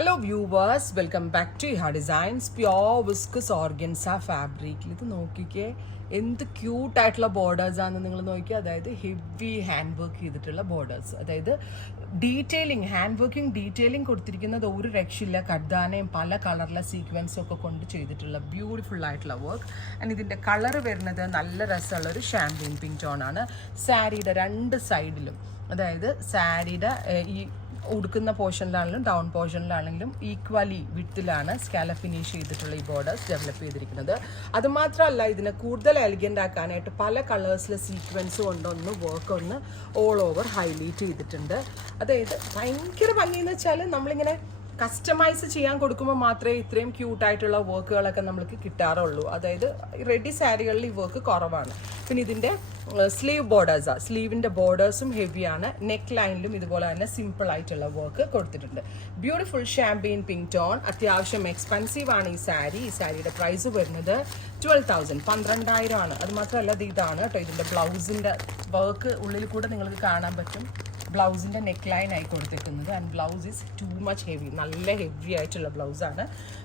Hello viewers, welcome back to Iha Designs. Pure viscous organza fabric. ഇത് നോക്കിക്കേ എന്ത് ക്യൂട്ടായിട്ടുള്ള borders ആണെന്ന് നിങ്ങൾ നോക്കിയാൽ, അതായത് ഹെവി ഹാൻഡ് വർക്ക് ചെയ്തിട്ടുള്ള ബോർഡേഴ്സ്, അതായത് ഡീറ്റെയിലിംഗ് ഹാൻഡ് വർക്കിംഗ് ഡീറ്റെയിലിംഗ് കൊടുത്തിരിക്കുന്നത് ഒരു രക്ഷയില്ല. കഡ്ദാനയും പല കളറിലെ സീക്വൻസും ഒക്കെ കൊണ്ട് ചെയ്തിട്ടുള്ള ബ്യൂട്ടിഫുൾ ആയിട്ടുള്ള വർക്ക്. ആൻഡ് ഇതിൻ്റെ കളർ വരുന്നത് നല്ല രസമുള്ള ഒരു ഷാമ്പയിൻ പിങ്ക് ടോൺ ആണ്. സാരിയുടെ രണ്ട് സൈഡിലും, അതായത് സാരിയുടെ ഈ ഉടുക്കുന്ന പോർഷനിലാണെങ്കിലും ഡൗൺ പോർഷനിലാണെങ്കിലും ഈക്വലി വിട്ടിലാണ് സ്കാല ഫിനിഷ് ചെയ്തിട്ടുള്ള ഈ ബോർഡേഴ്സ് ഡെവലപ്പ് ചെയ്തിരിക്കുന്നത്. അതുമാത്രമല്ല, ഇതിനെ കൂടുതൽ എലിഗൻ്റ് ആക്കാനായിട്ട് പല കളേഴ്സിലെ സീക്വൻസ് കൊണ്ടൊന്ന് വർക്ക് ഒന്ന് ഓൾ ഓവർ ഹൈലൈറ്റ് ചെയ്തിട്ടുണ്ട്. അതായത് ഭയങ്കര ഭംഗിയെന്ന് വെച്ചാൽ നമ്മളിങ്ങനെ കസ്റ്റമൈസ് ചെയ്യാൻ കൊടുക്കുമ്പോൾ മാത്രമേ ഇത്രയും ക്യൂട്ടായിട്ടുള്ള വർക്കുകളൊക്കെ നമ്മൾക്ക് കിട്ടാറുള്ളൂ. അതായത് റെഡി സാരികളിൽ ഈ വർക്ക് കുറവാണ്. പിന്നെ ഇതിൻ്റെ സ്ലീവ് ബോർഡേഴ്സാണ്, സ്ലീവിൻ്റെ ബോർഡേഴ്സും ഹെവിയാണ്. നെക്ക് ലൈനിലും ഇതുപോലെ തന്നെ സിമ്പിൾ ആയിട്ടുള്ള വർക്ക് കൊടുത്തിട്ടുണ്ട്. Beautiful champagne pink tone. അത്യാവശ്യം എക്സ്പെൻസീവ് ആണ് ഈ സാരി. ഈ സാരിയുടെ പ്രൈസ് വരുന്നത് 12,000, 12,000 ആണ്. അത് മാത്രമല്ല, ഇതാണ് കേട്ടോ ഇതിൻ്റെ ബ്ലൗസിൻ്റെ വർക്ക് ഉള്ളിൽ കൂടെ നിങ്ങൾക്ക് കാണാൻ പറ്റും. ബ്ലൗസിൻ്റെ നെക്ക് ലൈൻ ആയി കൊടുത്തിരിക്കുന്നത്. And blouse is too much heavy, നല്ല ഹെവി ആയിട്ടുള്ള ബ്ലൗസാണ്.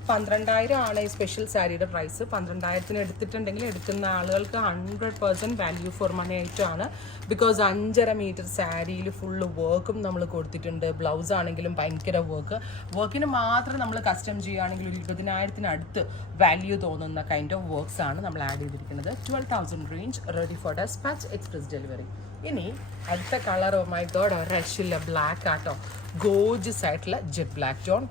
12,000 ആണ് ഈ സ്പെഷ്യൽ സാരിയുടെ പ്രൈസ്. 12,000 എടുത്തിട്ടുണ്ടെങ്കിൽ എടുക്കുന്ന ആളുകൾക്ക് 100% വാല്യൂ ഫോർ മണി ആയിട്ടാണ്. ബിക്കോസ് 5.5 മീറ്റർ സാരിയിൽ ഫുള്ള് വർക്കും നമ്മൾ കൊടുത്തിട്ടുണ്ട്. ബ്ലൗസ് ആണെങ്കിലും ഭയങ്കര വർക്കിന് മാത്രം നമ്മൾ കസ്റ്റം ചെയ്യുകയാണെങ്കിൽ 20,000 അടുത്ത് വാല്യൂ തോന്നുന്ന കൈൻഡ് ഓഫ് വർക്ക്സ് ആണ് നമ്മൾ ആഡ് ചെയ്തിരിക്കുന്നത്. 12,000 range, ready for dispatch, express delivery. ഇനി അടുത്ത കളർ, ഓ മൈ ഗോഡ്, റഷില്ല ബ്ലാക്ക് ആട്ടോ. ഗോർജിയസ് ആയിട്ടുള്ള ജെറ്റ് ബ്ലാക്ക് ടോൺ.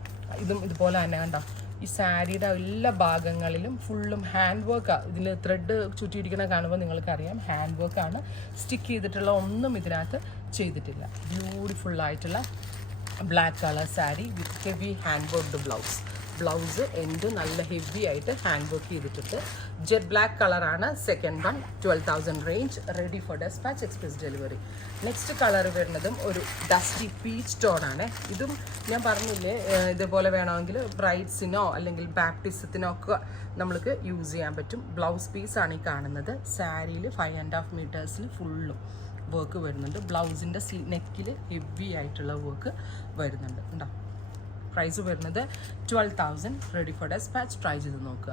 ഇതും ഇതുപോലെ തന്നെ കണ്ടോ, ഈ സാരിയുടെ എല്ലാ ഭാഗങ്ങളിലും ഫുള്ളും ഹാൻഡ് വർക്കാണ്. ഇതിൽ ത്രെഡ് ചുറ്റിയിരിക്കുന്ന കാണുമ്പോൾ നിങ്ങൾക്കറിയാം ഹാൻഡ് വർക്കാണ്. സ്റ്റിക്ക് ചെയ്തിട്ടുള്ള ഒന്നും ഇതിനകത്ത് ചെയ്തിട്ടില്ല. ബ്യൂട്ടിഫുൾ ആയിട്ടുള്ള black colour sari with heavy hand worked blouse. Blouse end നല്ല ഹെവി ആയിട്ട് ഹാൻഡ് വർക്ക് ചെയ്തിട്ടുണ്ട്. ജെറ്റ് ബ്ലാക്ക് കളറാണ് second one. 12,000 range, ready for dispatch, express delivery. Next colour വരുന്നതും ഒരു ഡസ്റ്റി പീച്ച് ടോൺ ആണ്. ഇതും ഞാൻ പറഞ്ഞില്ലേ, ഇതുപോലെ വേണമെങ്കിൽ ബ്രൈഡ്സിനോ അല്ലെങ്കിൽ ബാപ്റ്റിസത്തിനോ ഒക്കെ നമ്മൾക്ക് യൂസ് ചെയ്യാൻ പറ്റും. ബ്ലൗസ് പീസാണ് ഈ കാണുന്നത്. സാരിയിൽ 5.5 മീറ്റേഴ്സിൽ ഫുള്ളും വർക്ക് വരുന്നുണ്ട്. ബ്ലൗസിൻ്റെ നെക്കിൽ ഹെവി ആയിട്ടുള്ള വർക്ക് വരുന്നുണ്ട്. ഉണ്ടോ? പ്രൈസ് വരുന്നത് 12,000, റെഡി ഫോർ ഡെസ്പാച്ച്. ട്രൈ ചെയ്ത് നോക്കുക.